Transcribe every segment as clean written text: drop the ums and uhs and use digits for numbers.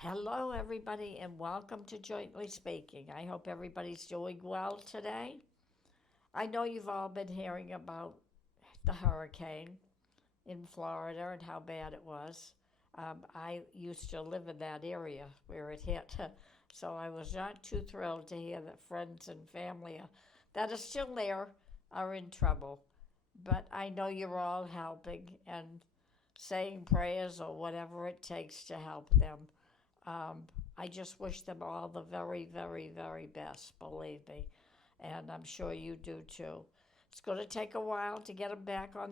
Hello, everybody, and welcome to Jointly Speaking. I hope everybody's doing well today. I know you've all been hearing about the hurricane in Florida and how bad it was. I used to live in that area where it hit, so I was not too thrilled to hear that friends and family that are still there are in trouble. But I know you're all helping and saying prayers or whatever it takes to help them. Um, I just wish them all the very, very, very best, believe me. And I'm sure you do too. It's going to take a while to get them back up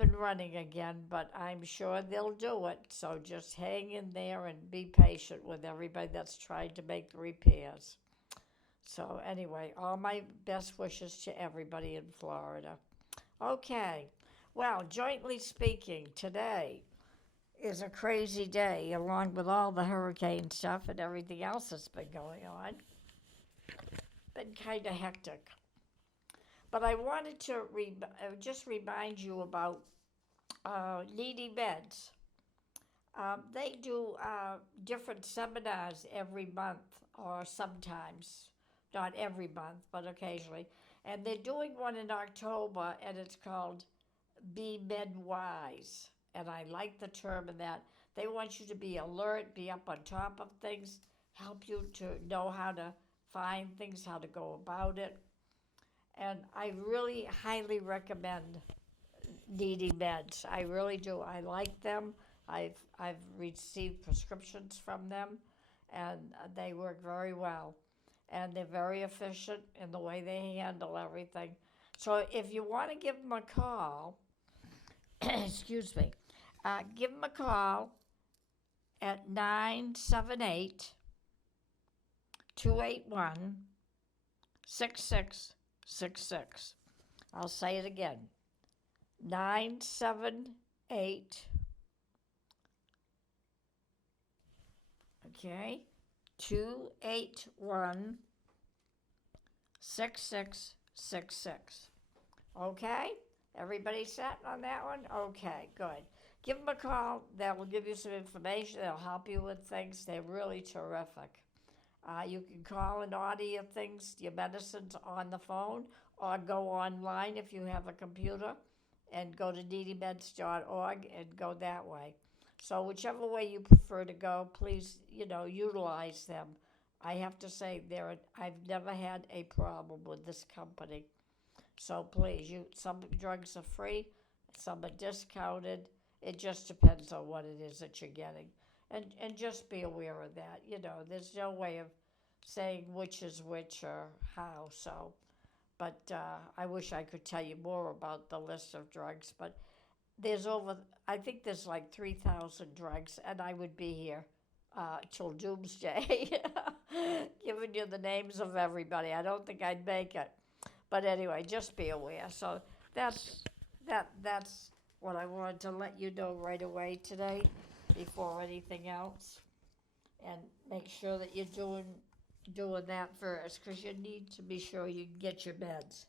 and running again, but I'm sure they'll do it. So just hang in there and be patient with everybody that's trying to make the repairs. So, anyway, all my best wishes to everybody in Florida. Okay, well, jointly speaking, today is a crazy day, along with all the hurricane stuff and everything else that's been going on. Been kind of hectic. But I wanted to just remind you about Needy Beds. They do different seminars every month, or sometimes, not every month, but occasionally. And they're doing one in October, and it's called Be Men Wise. And I like the term in that. They want you to be alert, be up on top of things, help you to know how to find things, how to go about it. And I really highly recommend Needy Meds. I really do. I like them. I've received prescriptions from them, and they work very well. And they're very efficient in the way they handle everything. So if you want to give them a call, excuse me, give them a call at 978 281 6666. I'll say it again, 978, okay, 281 6666. Okay? Everybody set on that one? Okay, good. Give them a call. They'll give you some information. They'll help you with things. They're really terrific. You can call and order your things, your medicines on the phone, or go online if you have a computer and go to needymeds.org and go that way. So whichever way you prefer to go, please, utilize them. I have to say, I've never had a problem with this company. So please, some drugs are free, some are discounted. It just depends on what it is that you're getting. And just be aware of that. There's no way of saying which is which or how. So, but I wish I could tell you more about the list of drugs. But I think there's like 3,000 drugs, and I would be here till doomsday, giving you the names of everybody. I don't think I'd make it. But anyway, just be aware. So that's that's what I wanted to let you know right away today, before anything else, and make sure that you're doing that first, because you need to be sure you can get your meds.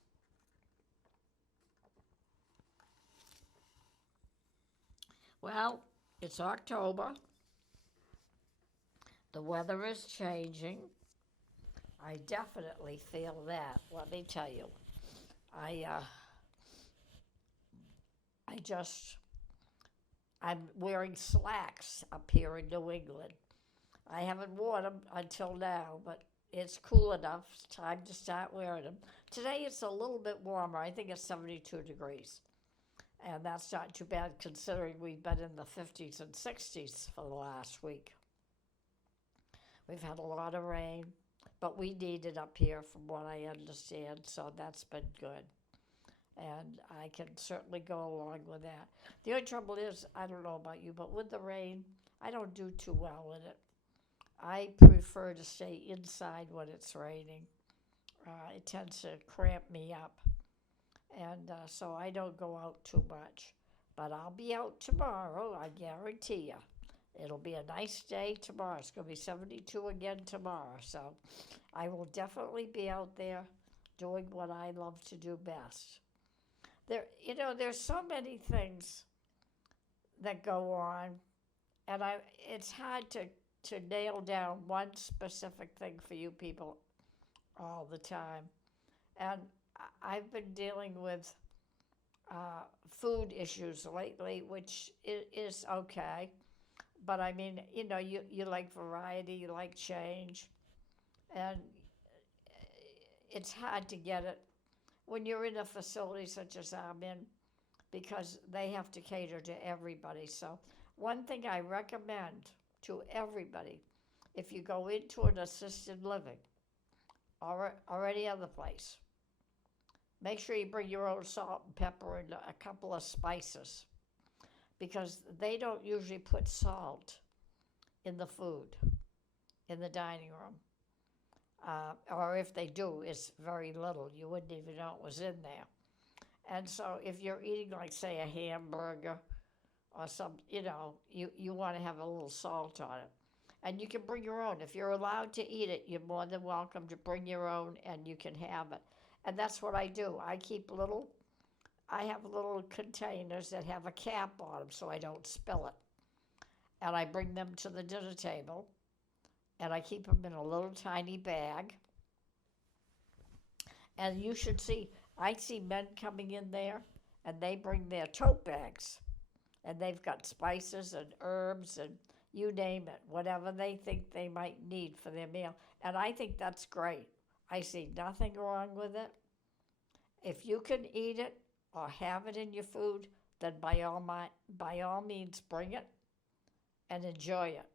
Well, it's October. The weather is changing. I definitely feel that. Let me tell you, I uh, I just I'm wearing slacks up here in New England. I haven't worn them until now, but it's cool enough. It's time to start wearing them. Today it's a little bit warmer. I think it's 72 degrees. And that's not too bad considering we've been in the 50s and 60s for the last week. We've had a lot of rain, but we need it up here from what I understand, so that's been good. And I can certainly go along with that. The only trouble is, I don't know about you, but with the rain, I don't do too well in it. I prefer to stay inside when it's raining. It tends to cramp me up, and so I don't go out too much. But I'll be out tomorrow, I guarantee you. It'll be a nice day tomorrow. It's going to be 72 again tomorrow, so I will definitely be out there doing what I love to do best. There's so many things that go on, and it's hard to nail down one specific thing for you people all the time. And I've been dealing with food issues lately, which is okay. But I mean, you like variety, you like change, and it's hard to get it when you're in a facility such as I'm in because they have to cater to everybody. So, one thing I recommend to everybody if you go into an assisted living or any other place, make sure you bring your own salt and pepper and a couple of spices because they don't usually put salt in the food in the dining room. Or if they do, it's very little. You wouldn't even know it was in there. And so if you're eating, like, say, a hamburger or some, you want to have a little salt on it. And you can bring your own. If you're allowed to eat it, you're more than welcome to bring your own and you can have it. And that's what I do. I have little containers that have a cap on them so I don't spill it. And I bring them to the dinner table and I keep them in a little tiny bag. And you should see, I see men coming in there and they bring their tote bags and they've got spices and herbs and you name it, whatever they think they might need for their meal. And I think that's great. I see nothing wrong with it. If you can eat it or have it in your food, then by all means bring it and enjoy it.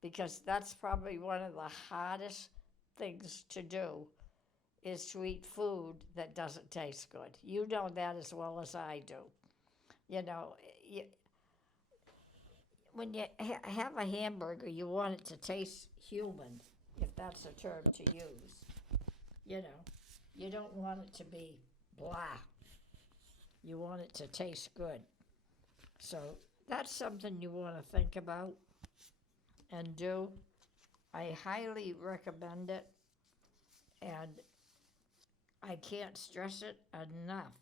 Because that's probably one of the hardest things to do is to eat food that doesn't taste good. You know that as well as I do. You know, you, when you have a hamburger, you want it to taste human, if that's a term to use. You don't want it to be blah. You want it to taste good. So that's something you want to think about and do. I highly recommend it, and I can't stress it enough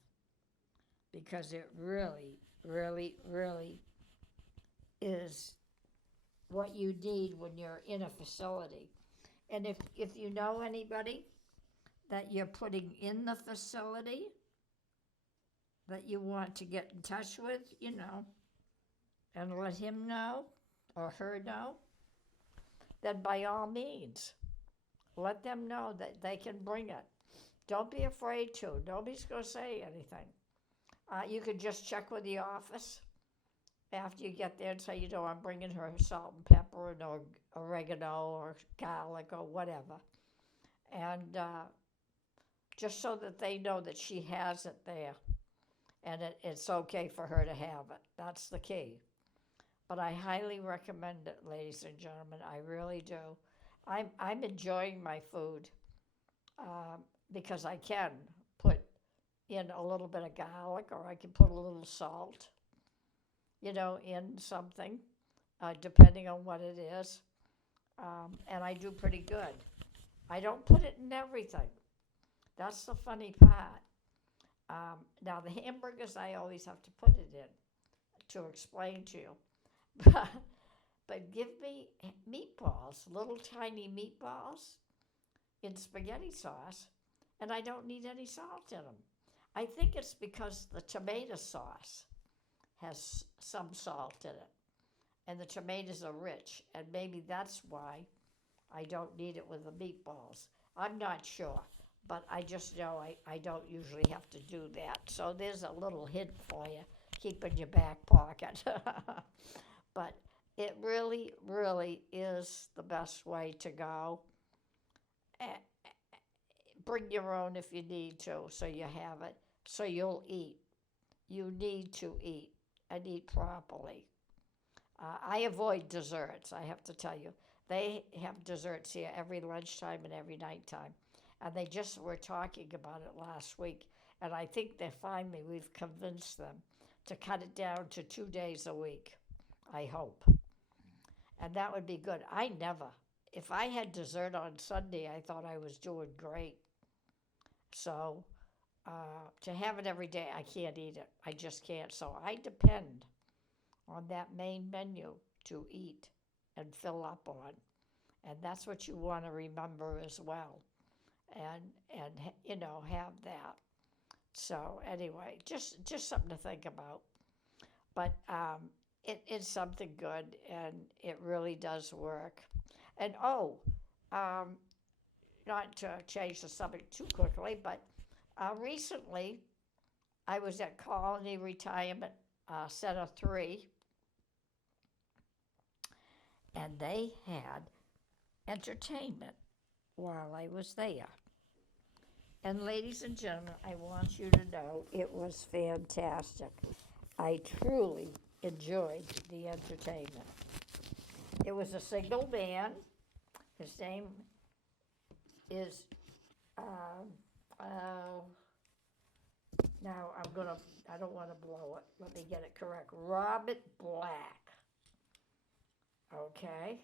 because it really, really, really is what you need when you're in a facility. And if you know anybody that you're putting in the facility that you want to get in touch with, and let him know or her know, then by all means, let them know that they can bring it. Don't be afraid to. Nobody's going to say anything. You can just check with the office after you get there and say, I'm bringing her salt and pepper and oregano or garlic or whatever. And just so that they know that she has it there and it's okay for her to have it. That's the key. But I highly recommend it, ladies and gentlemen. I really do. I'm enjoying my food because I can put in a little bit of garlic or I can put a little salt, in something, depending on what it is. And I do pretty good. I don't put it in everything. That's the funny part. Now, the hamburgers, I always have to put it in to explain to you. But give me meatballs, little tiny meatballs in spaghetti sauce, and I don't need any salt in them. I think it's because the tomato sauce has some salt in it, and the tomatoes are rich, and maybe that's why I don't need it with the meatballs. I'm not sure, but I just know I don't usually have to do that. So there's a little hint for you. Keep in your back pocket. But it really, really is the best way to go. Bring your own if you need to, so you have it, so you'll eat. You need to eat and eat properly. I avoid desserts, I have to tell you. They have desserts here every lunchtime and every nighttime. And they just were talking about it last week. And I think we've convinced them to cut it down to 2 days a week. I hope. And that would be good. If I had dessert on Sunday, I thought I was doing great. So to have it every day, I can't eat it. I just can't. So I depend on that main menu to eat and fill up on. And that's what you want to remember as well. And have that. So anyway, just something to think about. But it's something good, and it really does work. And um, not to change the subject too quickly, but recently I was at Colony Retirement Center 3, and they had entertainment while I was there. And ladies and gentlemen, I want you to know it was fantastic. I truly enjoyed the entertainment. It was a single man. His name is, um, uh, now I don't want to blow it. Let me get it correct. Robert Black. Okay?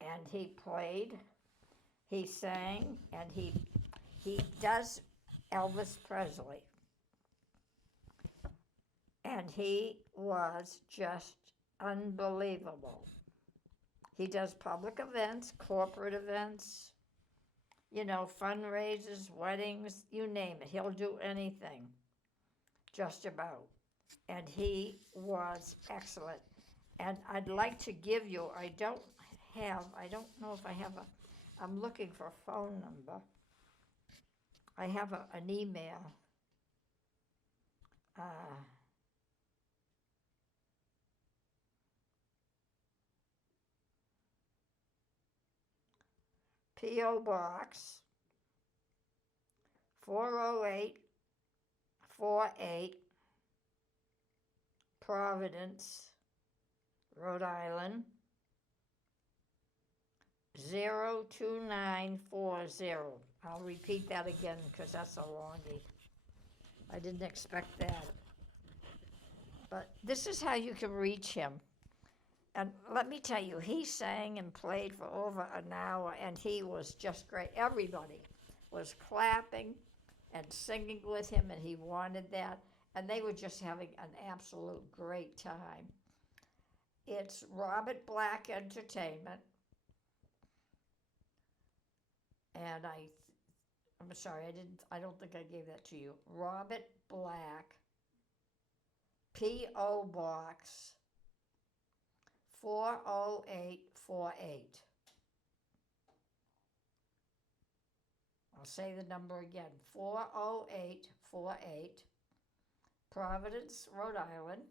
And he played, he sang, and he does Elvis Presley. And he was just unbelievable. He does public events, corporate events, fundraisers, weddings, you name it. He'll do anything, just about. And he was excellent. And I'd like to give you, I don't know if I have I'm looking for a phone number. I have an email. P.O. Box 40848, Providence, Rhode Island 02940. I'll repeat that again because that's a longie. I didn't expect that. But this is how you can reach him. And let me tell you, he sang and played for over an hour, and he was just great. Everybody was clapping and singing with him, and he wanted that. And they were just having an absolute great time. It's Robert Black Entertainment. And I'm sorry, I don't think I gave that to you. Robert Black, P.O. Box 40848. I'll say the number again, 40848, Providence, Rhode Island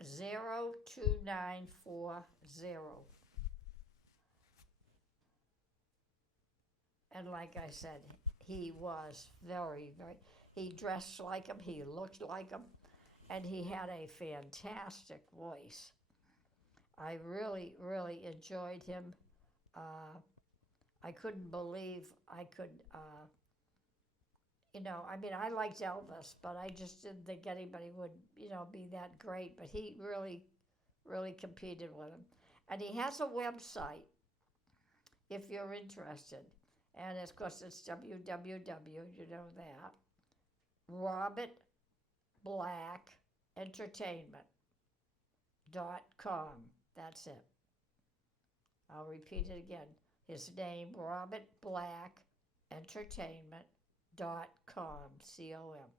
02940. And like I said, he was very, very, he dressed like him, he looked like him, and he had a fantastic voice. I really, really enjoyed him. I couldn't believe I could, I liked Elvis, but I just didn't think anybody would, be that great. But he really, really competed with him. And he has a website if you're interested. And of course, it's www, you know that, robertblackentertainment.com. That's it. I'll repeat it again. His name, robertblackentertainment.com, C-O-M.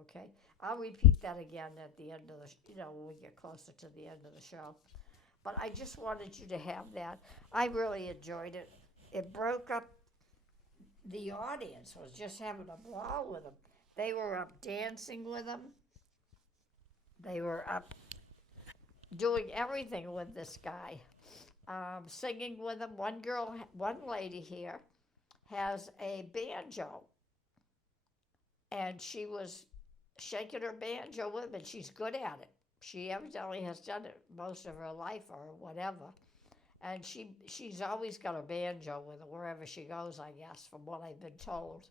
Okay? I'll repeat that again at the end of the, when we get closer to the end of the show. But I just wanted you to have that. I really enjoyed it. It broke up. The audience was just having a ball with him. They were up dancing with him. They were up doing everything with this guy, singing with him. One lady here has a banjo, and she was shaking her banjo with him, and she's good at it. She evidently has done it most of her life or whatever. And she's always got a banjo with her wherever she goes, I guess, from what I've been told.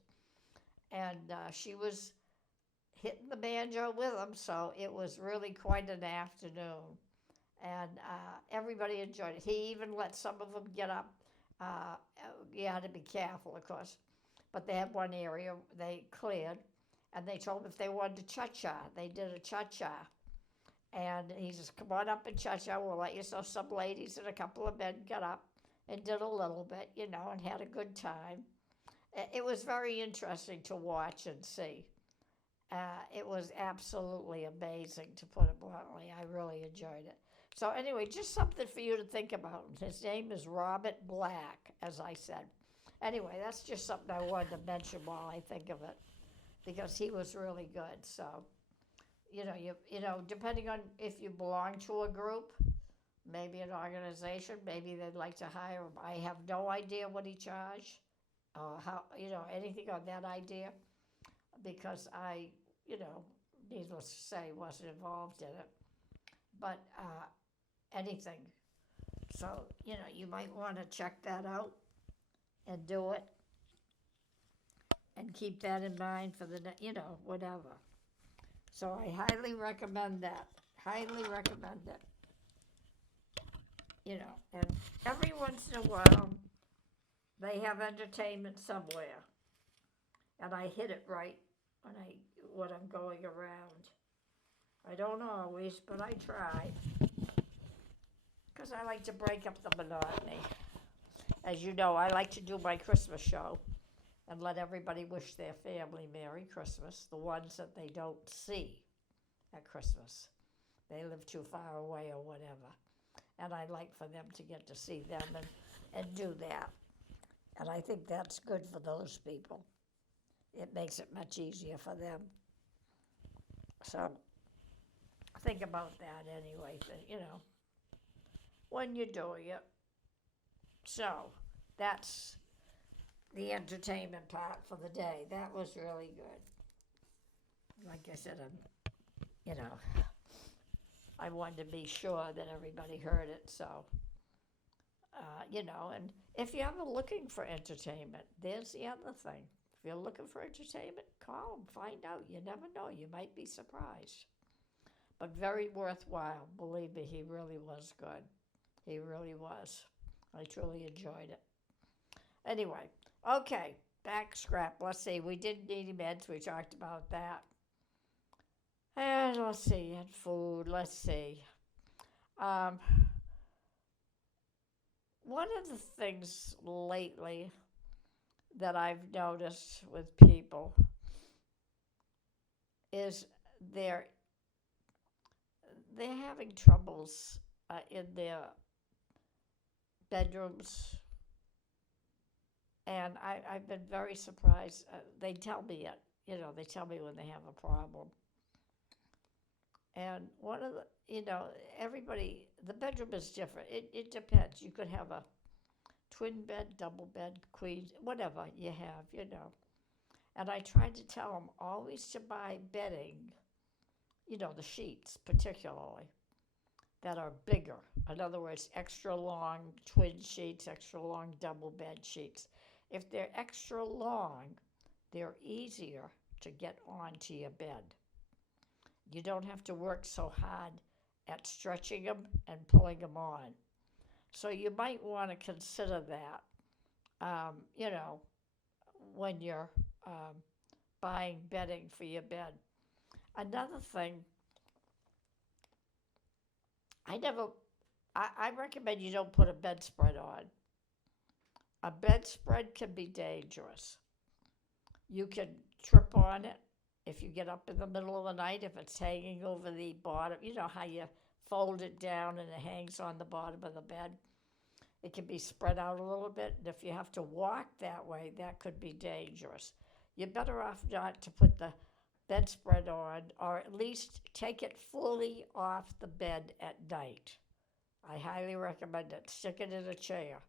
And she was hitting the banjo with him, so it was really quite an afternoon. And everybody enjoyed it. He even let some of them get up. You had to be careful, of course. But they had one area they cleared, And they told them if they wanted to cha-cha. They did a cha-cha. And he says, come on up and cha-cha. We'll let you. So some ladies and a couple of men got up and did a little bit, and had a good time. It was very interesting to watch and see. It was absolutely amazing, to put it bluntly. I really enjoyed it. So anyway, just something for you to think about. His name is Robert Black, as I said. Anyway, that's just something I wanted to mention while I think of it, because he was really good. So, depending on if you belong to a group, maybe an organization, maybe they'd like to hire him. I have no idea what he charged, how, anything on that idea, because I, needless to say, wasn't involved in it. But anything. So, you might want to check that out and do it and keep that in mind for the, whatever. So I highly recommend that. Highly recommend it. And every once in a while, they have entertainment somewhere. And I hit it right when I'm going around. I don't always, but I try. Because I like to break up the monotony. As you know, I like to do my Christmas show and let everybody wish their family Merry Christmas, the ones that they don't see at Christmas. They live too far away or whatever. And I like for them to get to see them and do that. And I think that's good for those people. It makes it much easier for them. So think about that anyway, when you're doing it. So that's the entertainment part for the day. That was really good. Like I said, I wanted to be sure that everybody heard it. So, and if you're ever looking for entertainment, there's the other thing. If you're looking for entertainment, call them, find out. You never know. You might be surprised. But very worthwhile. Believe me, he really was good. He really was. I truly enjoyed it. Anyway, okay, back scrap. Let's see. We did needy meds. We talked about that. And let's see, and food. Let's see. One of the things lately that I've noticed with people is they're having troubles in their bedrooms, and I've been very surprised. They tell me it, they tell me when they have a problem. And one of the, everybody, the bedroom is different. It depends. You could have a twin bed, double bed, queen, whatever you have, And I tried to tell them always to buy bedding, the sheets particularly, that are bigger. In other words, extra long twin sheets, extra long double bed sheets. If they're extra long, they're easier to get onto your bed. You don't have to work so hard at stretching them and pulling them on. So you might want to consider that, when you're buying bedding for your bed. Another thing, I recommend you don't put a bedspread on. A bedspread can be dangerous. You can trip on it if you get up in the middle of the night, if it's hanging over the bottom. You know how you fold it down and it hangs on the bottom of the bed? It can be spread out a little bit, and if you have to walk that way, that could be dangerous. You're better off not to put the bedspread on, or at least take it fully off the bed at night. I highly recommend it. Stick it in a chair.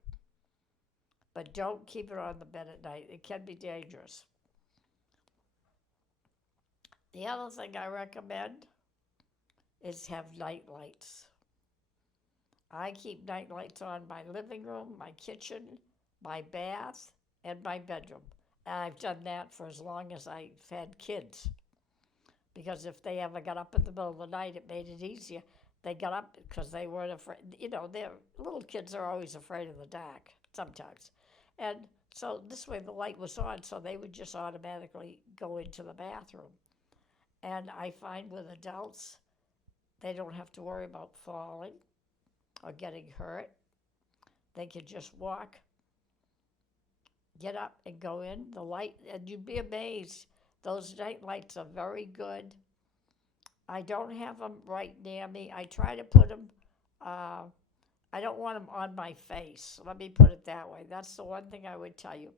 But don't keep it on the bed at night. It can be dangerous. The other thing I recommend is have night lights. I keep night lights on my living room, my kitchen, my bath, and my bedroom. And I've done that for as long as I've had kids. Because if they ever got up in the middle of the night, it made it easier. They got up because they weren't afraid. Their little kids are always afraid of the dark, sometimes. And So this way the light was on, so they would just automatically go into the bathroom. And I find with adults, they don't have to worry about falling or getting hurt. They can just walk, get up, and go in. The light, and you'd be amazed. Those night lights are very good. I don't have them right near me. I try to put them, uh, I don't want them on my face. Let me put it that way. That's the one thing I would tell you.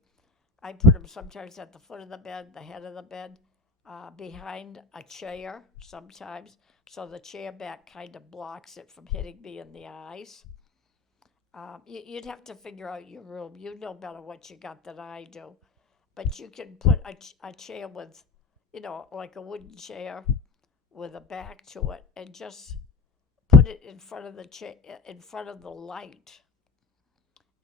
I put them sometimes at the foot of the bed, the head of the bed, behind a chair sometimes, so the chair back kind of blocks it from hitting me in the eyes. You'd have to figure out your room. You know better what you got than I do. But you can put a chair with, like a wooden chair with a back to it, and just put it in front of the chair, in front of the light,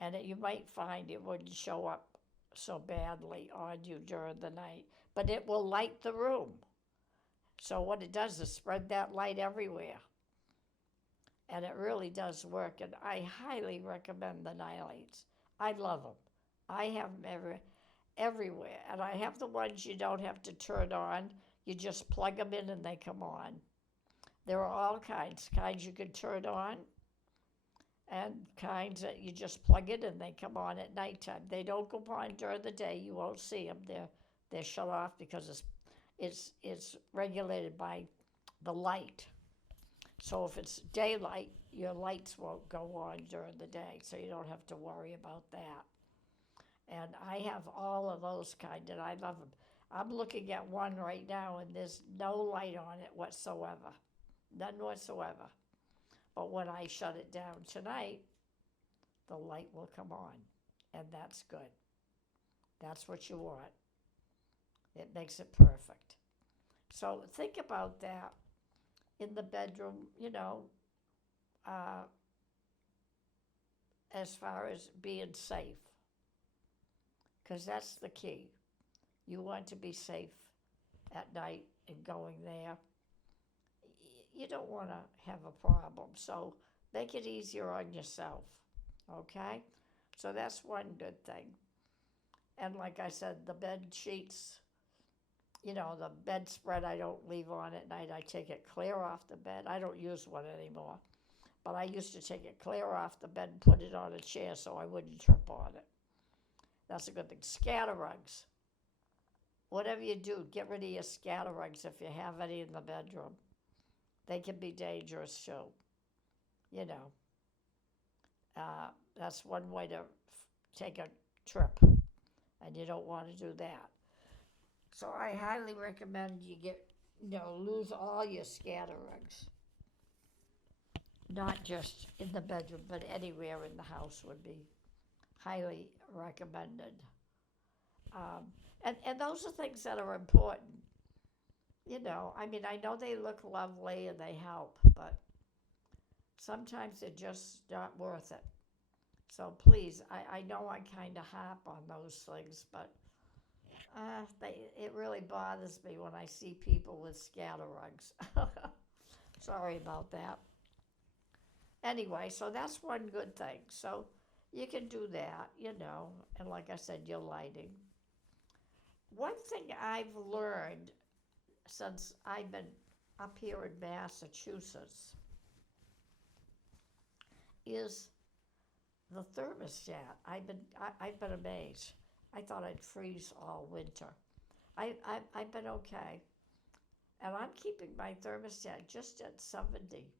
and you might find it wouldn't show up so badly on you during the night. But it will light the room. So what it does is spread that light everywhere. And it really does work. And I highly recommend the night lights. I love them. I have them everywhere. And I have the ones you don't have to turn on. You just plug them in and they come on. There are all kinds you can turn on, and kinds that you just plug it and they come on at nighttime. They don't go on during the day. You won't see them. They're shut off because it's regulated by the light. So if it's daylight, your lights won't go on during the day, so you don't have to worry about that. And I have all of those kind, and I love them. I'm looking at one right now, and there's no light on it whatsoever. None whatsoever. But when I shut it down tonight, the light will come on, and that's good. That's what you want. It makes it perfect. So think about that in the bedroom, uh, as far as being safe, because that's the key. You want to be safe at night and going there. You don't want to have a problem, so make it easier on yourself, okay? So that's one good thing. And like I said, the bed sheets, the bedspread I don't leave on at night. I take it clear off the bed. I don't use one anymore, but I used to take it clear off the bed and put it on a chair so I wouldn't trip on it. That's a good thing. Scatter rugs. Whatever you do, get rid of your scatter rugs if you have any in the bedroom. They can be dangerous too, you know. That's one way to take a trip, and you don't want to do that. So I highly recommend you lose all your scatter rugs. Not just in the bedroom, but anywhere in the house would be highly recommended. Um, and those are things that are important. I know they look lovely and they help, but sometimes they're just not worth it. So please, I know I kind of harp on those things, but it really bothers me when I see people with scatter rugs. Sorry about that. Anyway, so that's one good thing. So you can do that, and like I said, your lighting. One thing I've learned since I've been up here in Massachusetts is the thermostat. I've been amazed. I thought I'd freeze all winter. I've been okay, and I'm keeping my thermostat just at 70.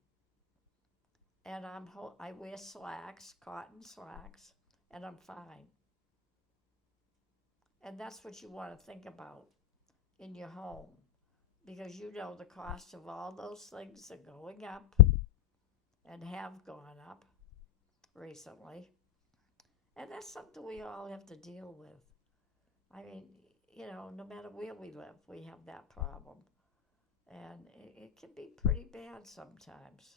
And I wear slacks, cotton slacks, and I'm fine. And that's what you want to think about in your home, because the cost of all those things are going up and have gone up recently. And that's something we all have to deal with. I mean, no matter where we live, we have that problem. And it can be pretty bad sometimes.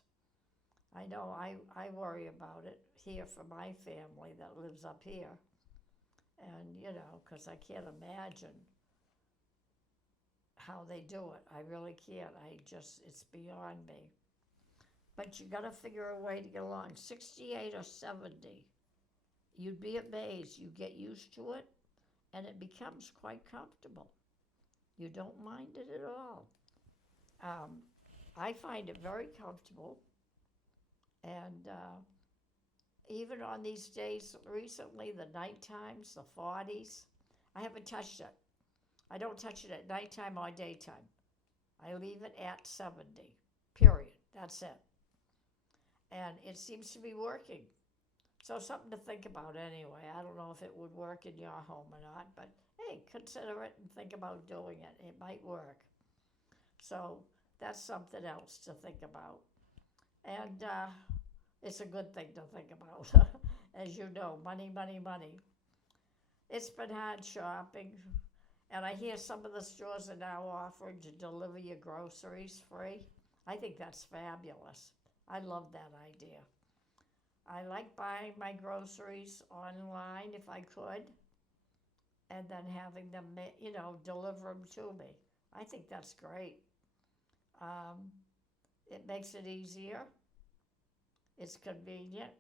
I know I worry about it here for my family that lives up here. And, because I can't imagine how they do it. I really can't. It's beyond me. But you got to figure a way to get along. 68 or 70, You'd be amazed. You get used to it, and it becomes quite comfortable. You don't mind it at all. Um, I find it very comfortable, and even on these days recently, the night times, the 40s, I haven't touched it. I don't touch it at nighttime or daytime. I leave it at 70, period. That's it. And it seems to be working. So something to think about anyway. I don't know if it would work in your home or not, but hey, consider it and think about doing it. It might work. So that's something else to think about. And it's a good thing to think about. As you know, money, money, money. It's been hard shopping. And I hear some of the stores are now offering to deliver your groceries free. I think that's fabulous. I love that idea. I like buying my groceries online if I could, and then having them, deliver them to me. I think that's great. Um, it makes it easier. It's convenient,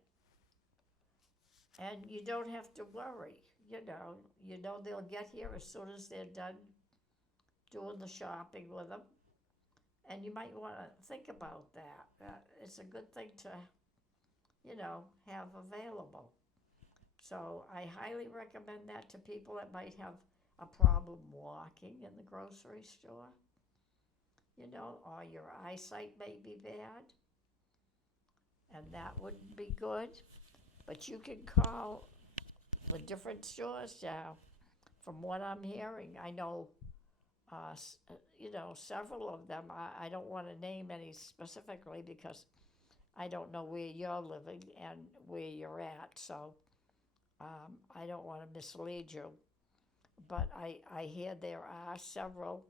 and you don't have to worry. They'll get here as soon as they're done doing the shopping with them, and you might want to think about that. It's a good thing to, have available. So I highly recommend that to people that might have a problem walking in the grocery store, or your eyesight may be bad, and that wouldn't be good. But you can call the different stores now. From what I'm hearing, I know, several of them. I don't want to name any specifically because I don't know where you're living and where you're at, so I don't want to mislead you. But I hear there are several,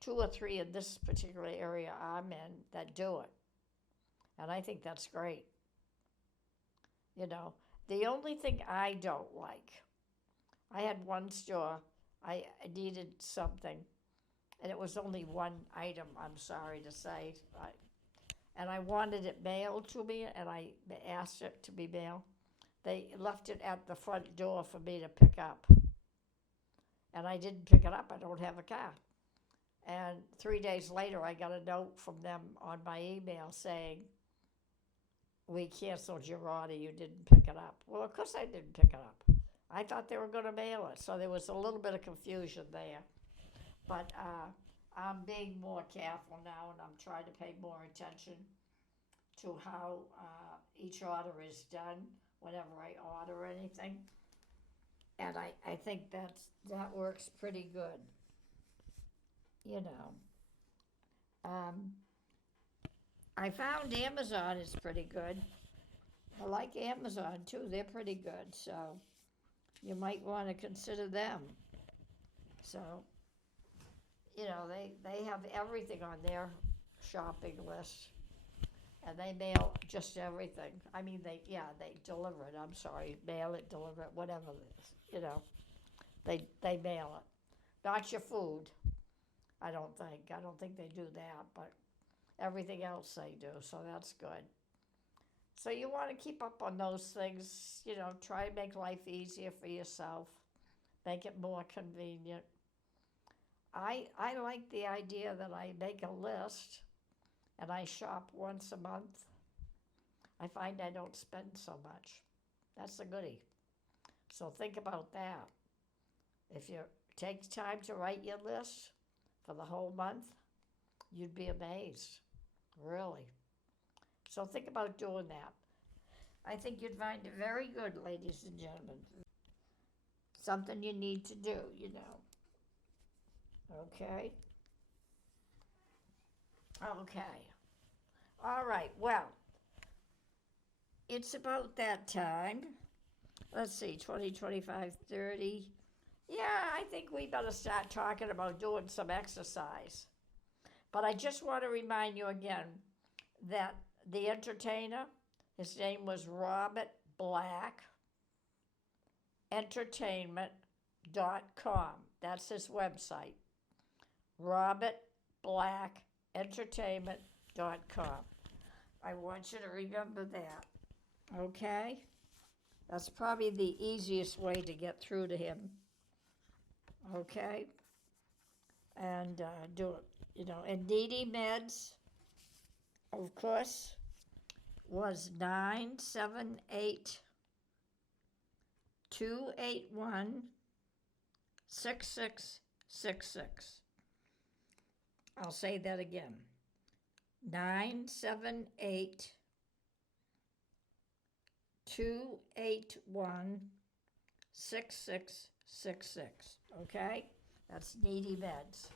two or three in this particular area I'm in that do it. And I think that's great. The only thing I don't like, I had one store, I needed something, and it was only one item, I'm sorry to say. And I wanted it mailed to me, and I asked it to be mailed. They left it at the front door for me to pick up. And I didn't pick it up. I don't have a car. And 3 days later, I got a note from them on my email saying, we canceled your order. You didn't pick it up. Well, of course I didn't pick it up. I thought they were going to mail it. So there was a little bit of confusion there. But I'm being more careful now, and I'm trying to pay more attention to how each order is done whenever I order anything. And I think that works pretty good. I found Amazon is pretty good. I like Amazon too. They're pretty good. So you might want to consider them. So, they have everything on their shopping list. And they mail just everything. I mean, they deliver it. I'm sorry, mail it, deliver it, whatever it is. They mail it. Not your food, I don't think. I don't think they do that, but everything else they do, so that's good. So you want to keep up on those things, try to make life easier for yourself, make it more convenient. I like the idea that I make a list and I shop once a month. I find I don't spend so much. That's a goodie. So think about that. If you take time to write your list for the whole month, you'd be amazed, really. So think about doing that. I think you'd find it very good, ladies and gentlemen. Something you need to do. Okay? Okay. All right, well, it's about that time. Let's see, 20, 25, 30. Yeah, I think we better start talking about doing some exercise. But I just want to remind you again that the entertainer, his name was Robert Black, entertainment.com. That's his website. robertblackentertainment.com. I want you to remember that. Okay? That's probably the easiest way to get through to him. Okay? And do it. And DD Meds, of course, was 978-281-6666. I'll say that again. 978-281-6666. Okay? That's Needy Meds.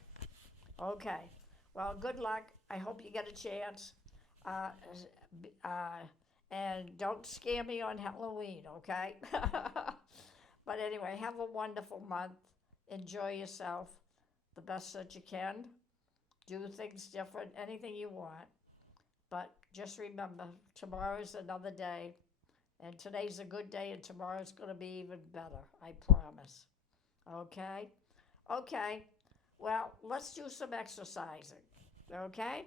Okay. Well, good luck. I hope you get a chance. Uh, and don't scare me on Halloween, okay? But anyway, have a wonderful month. Enjoy yourself the best that you can. Do things different, anything you want. But just remember, tomorrow's another day. And today's a good day, and tomorrow's going to be even better. I promise. Okay? Okay. Well, let's do some exercising. Okay?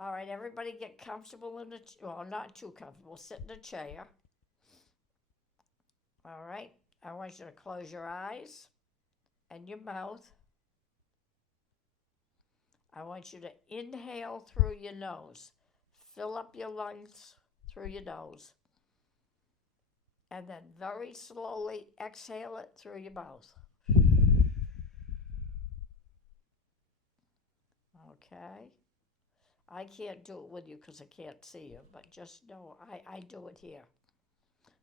All right, everybody get comfortable well, not too comfortable. Sit in a chair. All right? I want you to close your eyes and your mouth. I want you to inhale through your nose. Fill up your lungs through your nose. And then very slowly exhale it through your mouth. Okay? I can't do it with you because I can't see you, but just know I do it here.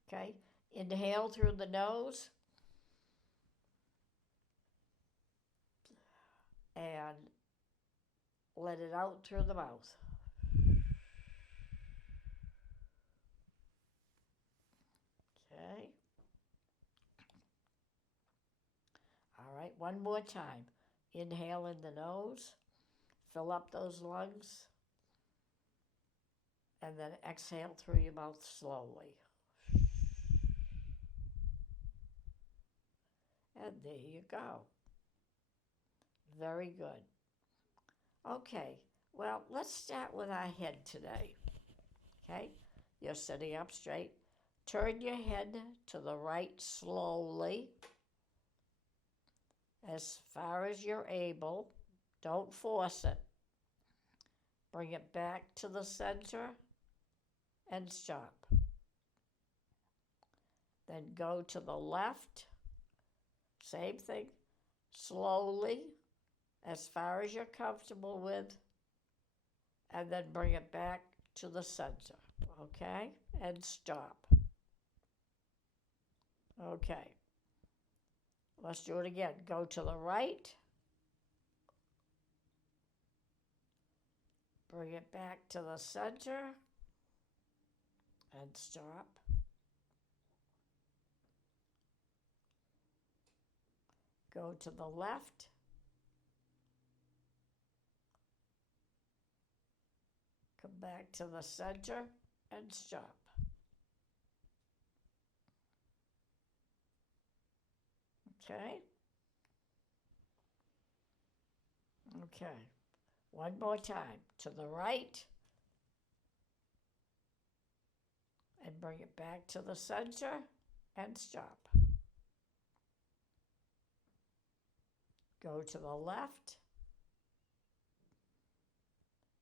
Okay? Inhale through the nose. And let it out through the mouth. Okay? All right, one more time. Inhale in the nose. Fill up those lungs. And then exhale through your mouth slowly. And there you go. Very good. Okay, well, let's start with our head today. Okay, you're sitting up straight. Turn your head to the right slowly, as far as you're able. Don't force it. Bring it back to the center and stop. Then go to the left. Same thing. Slowly, as far as you're comfortable with, and then bring it back to the center. Okay? And stop. Okay. Let's do it again. Go to the right. Bring it back to the center and stop. Go to the left. Come back to the center and stop. Okay? Okay. One more time. To the right. And bring it back to the center and stop. Go to the left.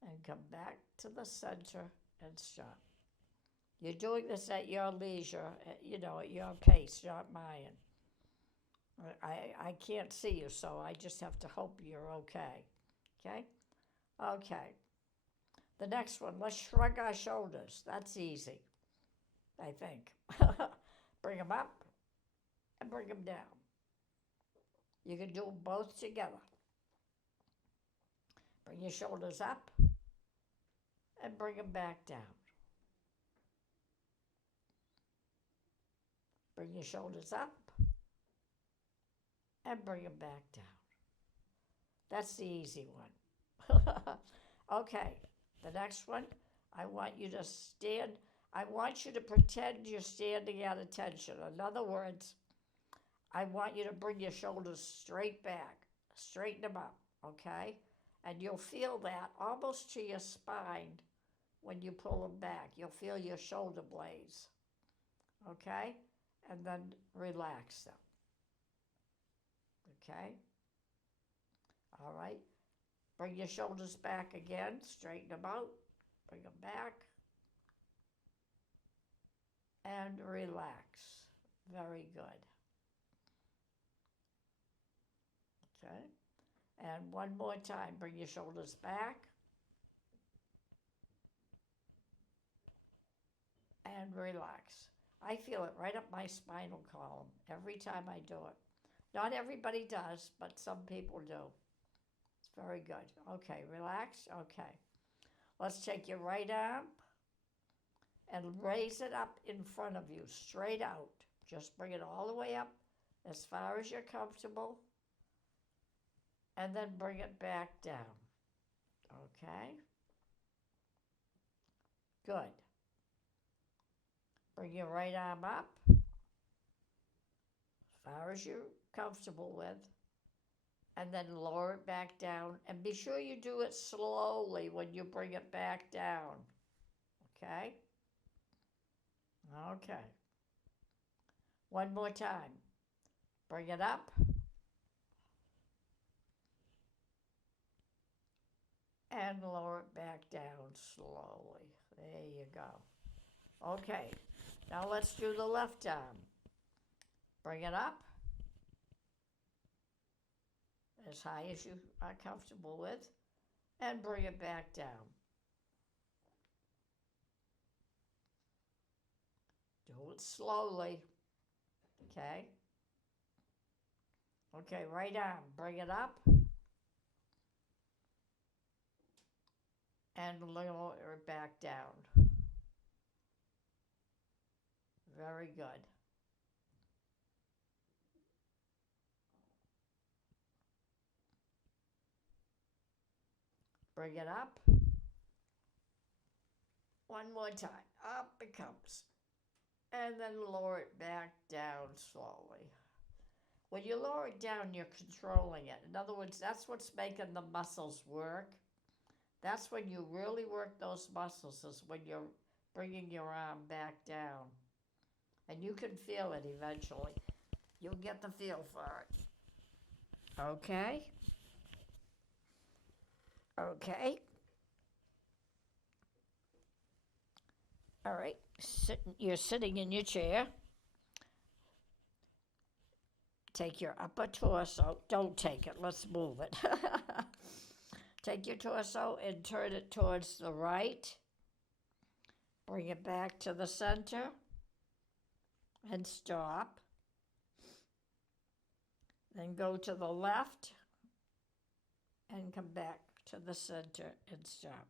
And come back to the center and stop. You're doing this at your leisure, at your pace, not mine. I can't see you, so I just have to hope you're okay. Okay? Okay. The next one, let's shrug our shoulders. That's easy, I think. Bring them up and bring them down. You can do them both together. Bring your shoulders up and bring them back down. Bring your shoulders up and bring them back down. That's the easy one. Okay, the next one, I want you to stand. I want you to pretend you're standing at attention. In other words, I want you to bring your shoulders straight back, straighten them up, okay? And you'll feel that almost to your spine when you pull them back. You'll feel your shoulder blades, okay? And then relax them, okay? All right. Bring your shoulders back again, straighten them out, bring them back, and relax. Very good. Okay. And one more time, bring your shoulders back and relax. I feel it right up my spinal column every time I do it. Not everybody does, but some people do. It's very good. Okay, relax. Okay. Let's take your right arm and raise it up in front of you, straight out. Just bring it all the way up as far as you're comfortable, and then bring it back down. Okay? Good. Bring your right arm up as far as you're comfortable with, and then lower it back down. And be sure you do it slowly when you bring it back down. Okay? Okay. One more time. Bring it up. And lower it back down slowly. There you go. Okay. Now let's do the left arm. Bring it up as high as you are comfortable with, and bring it back down. Do it slowly, okay? Okay, right arm, bring it up, and lower it back down. Very good. Bring it up. One more time. Up it comes. And then lower it back down slowly. When you lower it down, you're controlling it. In other words, that's what's making the muscles work. That's when you really work those muscles, is when you're bringing your arm back down. And you can feel it eventually. You'll get the feel for it. Okay? Okay. All right. You're sitting in your chair. Take your upper torso. Don't take it. Let's move it. Take your torso and turn it towards the right. Bring it back to the center. And stop. Then go to the left. And come back to the center and stop.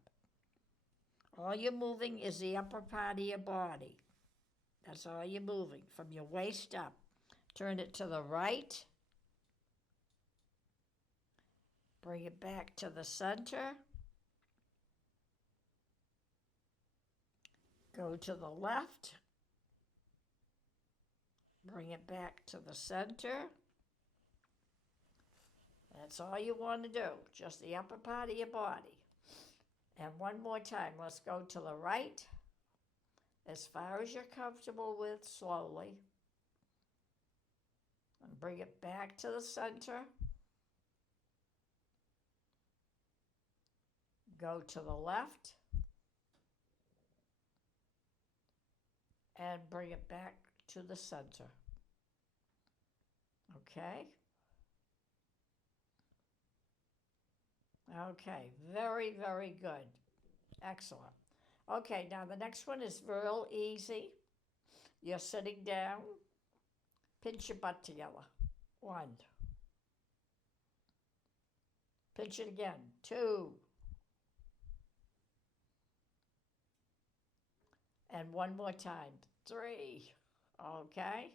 All you're moving is the upper part of your body. That's all you're moving, from your waist up. Turn it to the right. Bring it back to the center. Go to the left. Bring it back to the center. That's all you want to do, just the upper part of your body. And one more time, let's go to the right, as far as you're comfortable with, slowly. And bring it back to the center. Go to the left. And bring it back to the center. Okay? Okay, very, very good. Excellent. Okay, now the next one is real easy. You're sitting down. Pinch your butt together. 1. Pinch it again. 2. And one more time. 3. Okay?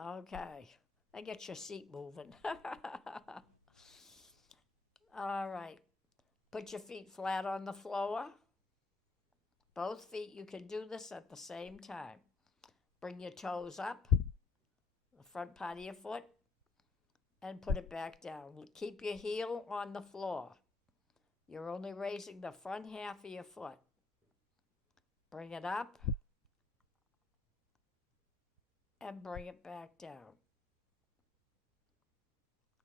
Okay. I get your seat moving. All right. Put your feet flat on the floor. Both feet, you can do this at the same time. Bring your toes up, the front part of your foot, and put it back down. Keep your heel on the floor. You're only raising the front half of your foot. Bring it up and bring it back down.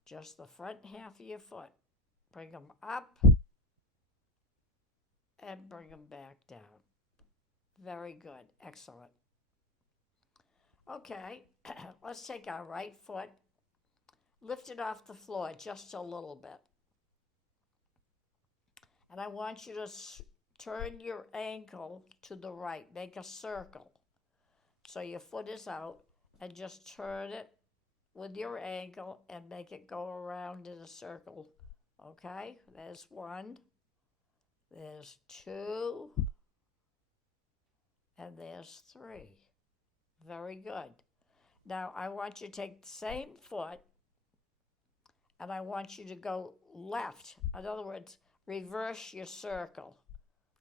Just the front half of your foot. Bring them up and bring them back down. Very good. Excellent. Okay, let's take our right foot, lift it off the floor just a little bit. And I want you to turn your ankle to the right. Make a circle. So your foot is out, and just turn it with your ankle and make it go around in a circle. Okay, there's one, there's two, and there's three. Very good. Now I want you to take the same foot and I want you to go left. In other words, reverse your circle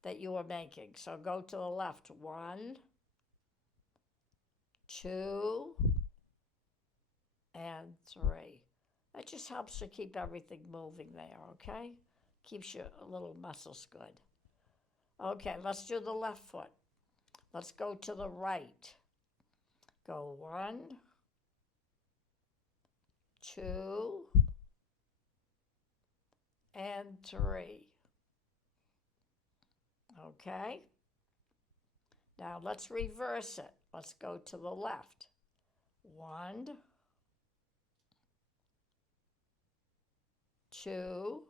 that you were making. So go to the left. 1, 2, and 3. That just helps to keep everything moving there, okay? Keeps your little muscles good. Okay, let's do the left foot. Let's go to the right. Go 1, 2, and 3. Okay? Now let's reverse it. Let's go to the left. 1, 2,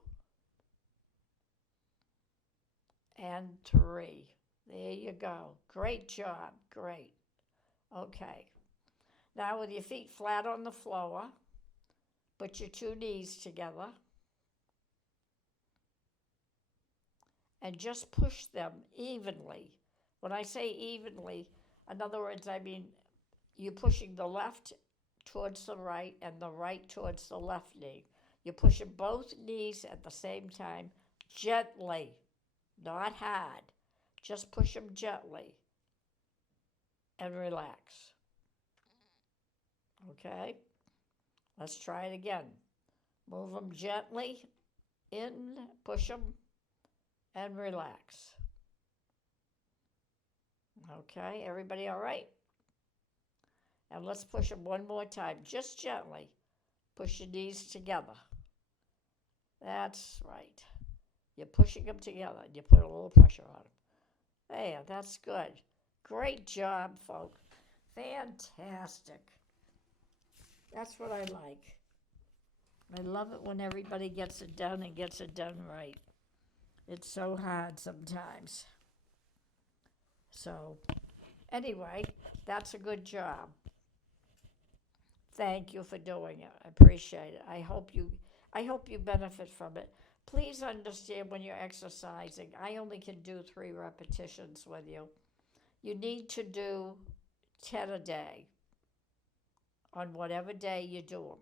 and 3. There you go. Great job. Great. Okay. Now with your feet flat on the floor, put your 2 knees together and just push them evenly. When I say evenly, in other words, I mean you're pushing the left towards the right and the right towards the left knee. You're pushing both knees at the same time, gently, not hard. Just push them gently and relax. Okay? Let's try it again. Move them gently in, push them, and relax. Okay, everybody all right? And let's push them one more time, just gently. Push your knees together. That's right. You're pushing them together, and you put a little pressure on them. There, that's good. Great job, folks. Fantastic. That's what I like. I love it when everybody gets it done and gets it done right. It's so hard sometimes. So, anyway, that's a good job. Thank you for doing it. I appreciate it. I hope you benefit from it. Please understand when you're exercising, I only can do 3 repetitions with you. You need to do 10 a day on whatever day you do them.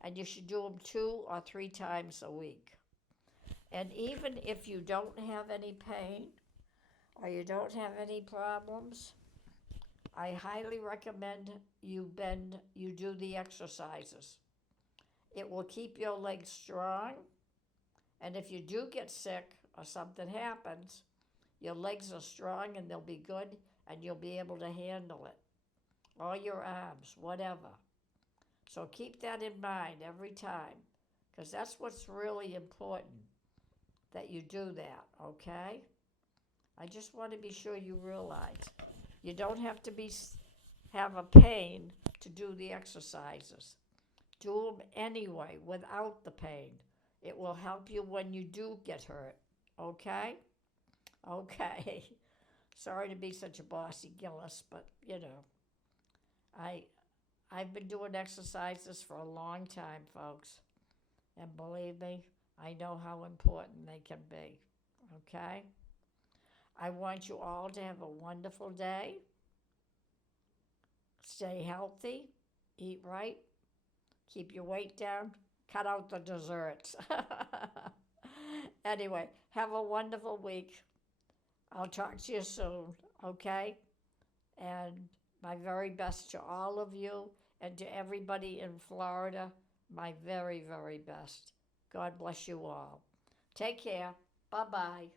And you should do them 2 or 3 times a week. And even if you don't have any pain or you don't have any problems, I highly recommend you do the exercises. It will keep your legs strong. And if you do get sick or something happens, your legs are strong and they'll be good and you'll be able to handle it. Or your arms, whatever. So keep that in mind every time, because that's what's really important, that you do that, okay? I just want to be sure you realize you don't have to have a pain to do the exercises. Do them anyway without the pain. It will help you when you do get hurt, okay? Okay. Sorry to be such a bossy Gillis, but, I've been doing exercises for a long time, folks. And believe me, I know how important they can be, okay? I want you all to have a wonderful day. Stay healthy, eat right, keep your weight down, cut out the desserts. Anyway, have a wonderful week. I'll talk to you soon, okay? And my very best to all of you and to everybody in Florida, my very, very best. God bless you all. Take care. Bye-bye.